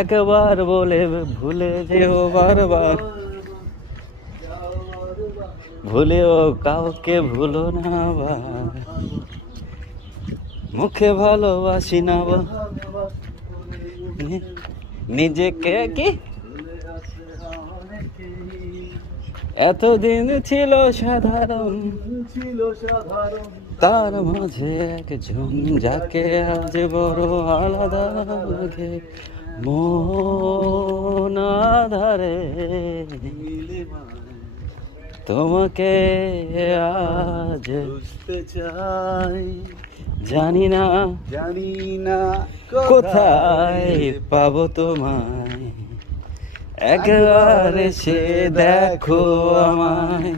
একবার বলে ভুলে যেও বারবার, ভুলেও কাউকে ভুলো না আবার, মুখে ভালোবাসি না নিজেকে কি এতদিন ছিল সাধারণ, তার মাঝে একজন যাকে আজ বড় আলাদা লাগে, মন আধারে তোমাকে আজ বুঝতে চাই, জানি না কোথায় পাবো তোমায়, একবার এসে দেখো আমায়।